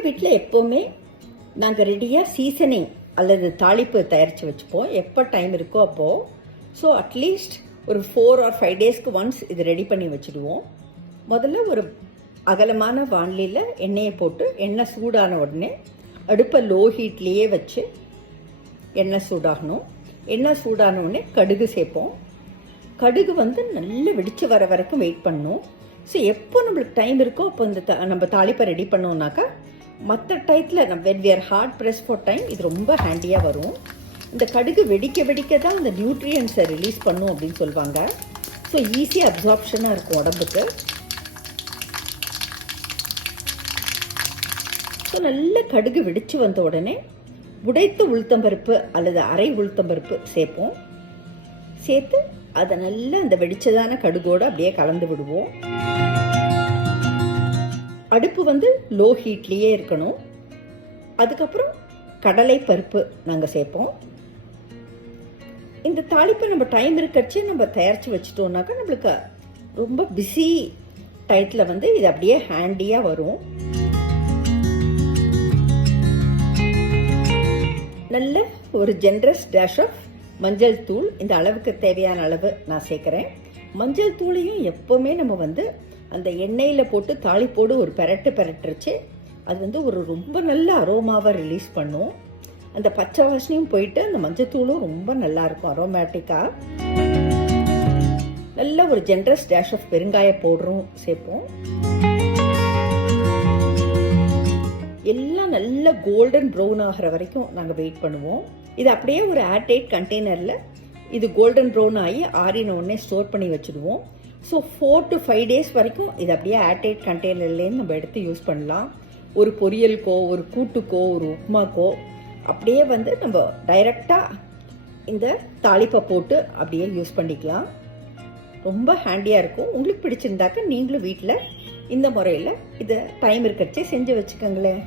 எங்கள் வீட்டில் எப்போவுமே நாங்கள் ரெடியாக சீசனிங் அல்லது தாளிப்பு தயாரித்து வச்சுப்போம். எப்போ டைம் இருக்கோ அப்போது ஸோ அட்லீஸ்ட் ஒரு ஃபோர் ஆர் ஃபைவ் டேஸ்க்கு ஒன்ஸ் இது ரெடி பண்ணி வச்சுடுவோம். முதல்ல ஒரு அகலமான வானிலையில் எண்ணெயை போட்டு எண்ணெய் சூடான உடனே அடுப்பை லோ ஹீட்லேயே வச்சு எண்ணெய் சூடாகணும். எண்ணெய் சூடான உடனே கடுகு சேர்ப்போம். கடுகு வந்து நல்லா வெடிச்சு வர வரைக்கும் வெயிட் பண்ணும் ஸோ எப்போ நம்மளுக்கு டைம் இருக்கோ அப்போ இந்த நம்ம தாளிப்பை ரெடி பண்ணோம்னாக்கா மற்ற டயத்தில் நம்ம when we are hard press for time இது ரொம்ப ஹேண்டியாக வரும். இந்த கடுகு வெடிக்க வெடிக்க தான் அந்த நியூட்ரியன்ஸை ரிலீஸ் பண்ணும் அப்படின்னு சொல்லுவாங்க ஸோ ஈஸி அப்சார்ப்ஷனாக இருக்கும் உடம்புக்கு. ஸோ நல்ல கடுகு வெடிச்சு வந்த உடனே உடைத்த உளுத்தம்பருப்பு அல்லது அரை உளுத்தம்பருப்பு சேர்ப்போம். சேர்த்து அதை நல்லா அந்த வெடிச்சதான கடுகோடு அப்படியே கலந்து விடுவோம். அடுப்பு வந்து லோ ஹீட்லேயே இருக்கணும். அதுக்கப்புறம் கடலை பருப்பு நாங்கள் சேர்ப்போம். இந்த தாளிப்பை நம்ம டைம் இருக்கச்சு நம்ம தயாரித்து வச்சுட்டோம்னாக்கா நம்மளுக்கு ரொம்ப பிஸி டயத்தில் வந்து இது அப்படியே ஹேண்டியாக வரும். நல்ல ஒரு ஜென்ரஸ் டேஷ் ஆஃப் மஞ்சள் தூள். இந்த அளவுக்கு தேவையான அளவு நான் சேர்க்குறேன். மஞ்சள் தூளையும் எப்போவுமே நம்ம வந்து அந்த எண்ணெயில் போட்டு தாளிப்போடு ஒரு பெரட்டு பெரட்டுருச்சு. அது வந்து ஒரு ரொம்ப நல்ல அரோமாவை ரிலீஸ் பண்ணும். அந்த பச்சை வாசனையும் போயிட்டு அந்த மஞ்சத்தூளும் ரொம்ப நல்லா இருக்கும் அரோமேட்டிக்காக நல்ல ஒரு ஜென்ரஸ் டேஷ் ஆஃப் பெருங்காய பவுடரும் சேர்ப்போம். எல்லாம் நல்ல கோல்டன் ப்ரௌன் ஆகிற வரைக்கும் நாங்கள் வெயிட் பண்ணுவோம். இது அப்படியே ஒரு ஏர்டைட் கண்டெய்னரில் இது கோல்டன் ப்ரௌன் ஆகி ஆறின உடனே ஸ்டோர் பண்ணி வச்சுடுவோம். So four to five days வரைக்கும் இது அப்படியே ஏர்டைட் கண்டெய்னர்லேருந்து நம்ம எடுத்து யூஸ் பண்ணலாம். ஒரு பொரியலுக்கோ ஒரு கூட்டுக்கோ ஒரு உப்புமாக்கோ அப்படியே வந்து நம்ம டைரக்டாக இந்த தாளிப்பை போட்டு அப்படியே யூஸ் பண்ணிக்கலாம். ரொம்ப ஹேண்டியாக இருக்கும். உங்களுக்கு பிடிச்சிருந்தாக்க நீங்களும் வீட்டில் இந்த முறையில் இதை டைம் இருக்கிறச்சே செஞ்சு வச்சுக்கோங்களேன்.